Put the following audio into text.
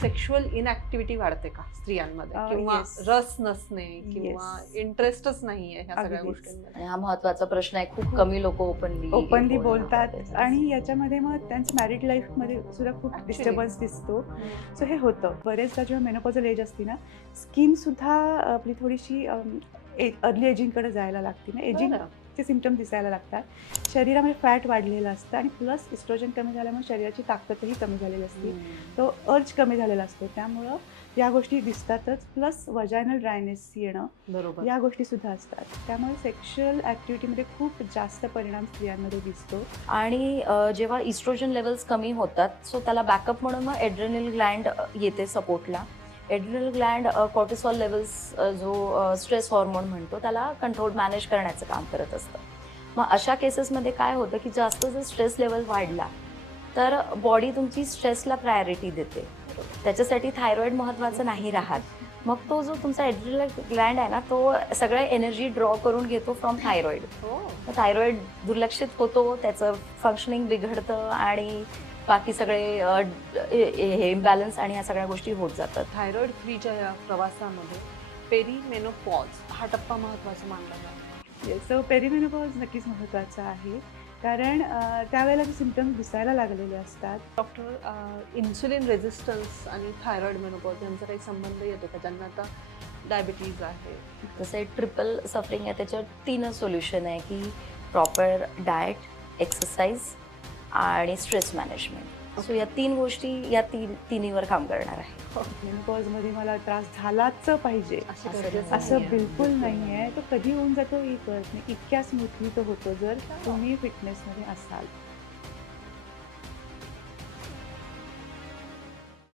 Sexual इनऍक्टिव्हिटी वाढते का स्त्रियांमध्ये किंवा Yes. रस नसणे किंवा Yes. इंटरेस्टच नाहीये ह्या सगळ्या अगदीच. गोष्टींमध्ये? आणि हा महत्वाचा प्रश्न आहे. खूप कमी लोक ओपनली बोलतात आणि याच्यामध्ये मग त्यांचं मॅरिड लाईफमध्ये सुद्धा खूप Actually. डिस्टर्बन्स दिसतो. सो हे होतं बरेचदा जेव्हा मेनोपॉझल एज असते ना, स्किन सुद्धा आपली थोडीशी अर्ली एजिंगकडे जायला लागते ना, एजिंगचे सिम्पटम दिसायला लागतात. शरीरामध्ये फॅट वाढलेलं असतं आणि प्लस इस्ट्रोजन कमी झाल्यामुळे शरीराची ताकदही कमी झालेली असते. तो अर्ज कमी झालेला असतो, त्यामुळं या गोष्टी दिसतातच. प्लस वजायनल ड्रायनेस येणं, बरोबर. या गोष्टी सुद्धा असतात. त्यामुळे सेक्शुअल ॲक्टिव्हिटीमध्ये खूप जास्त परिणाम स्त्रियांमध्ये दिसतो. आणि जेव्हा इस्ट्रोजन लेवल्स कमी होतात, सो त्याला बॅकअप म्हणून मग एड्रेनल ग्लँड येते सपोर्टला. एड्रेनल ग्लँड कॉर्टिसॉल लेवल्स जो स्ट्रेस हॉर्मोन म्हणतो त्याला कंट्रोल मॅनेज करण्याचं काम करत असतं. मग अशा केसेसमध्ये काय होतं की जास्त जर स्ट्रेस लेवल वाढला तर बॉडी तुमची स्ट्रेसला प्रायोरिटी देते. त्याच्यासाठी थायरॉइड महत्त्वाचं नाही राहत. मग तो जो तुमचा एड्रेनल ग्लँड आहे ना, तो सगळं एनर्जी ड्रॉ करून घेतो फ्रॉम थायरॉइड. थायरॉइड दुर्लक्षित होतो, त्याचं फंक्शनिंग बिघडतं आणि बाकी सगळे हे इम्बॅलन्स आणि ह्या सगळ्या गोष्टी होत जातात. थायरॉइड फ्रीच्या या प्रवासामध्ये पेरिमेनोपॉज हा टप्पा महत्वाचा मानला जातो. सो पेरिमेनोपॉज नक्कीच महत्त्वाचं आहे, कारण त्यावेळेला जे सिम्पटम्स दिसायला लागलेले असतात. डॉक्टर, इन्सुलिन रेझिस्टन्स आणि थायरॉइड मेनोपॉज यांचा काही संबंध येतो का? ज्यांना आता डायबिटीज आहे, तसं एक ट्रिपल सफरिंग आहे, त्याच्यावर 3च सोल्युशन आहे की प्रॉपर डाएट, एक्सरसाइज आणि स्ट्रेस मॅनेजमेंट. सो या 3 गोष्टी या तिन्हीवर काम करणार आहे. मेनोपॉजमध्ये मला त्रास झालाच पाहिजे असं असं गरजेचं असं नाहीये. बिलकुल नाही आहे. तो कधी होऊन जातो हे कळत नाही. इतक्या स्मूथली तो होतो जर तुम्ही फिटनेसमध्ये असाल.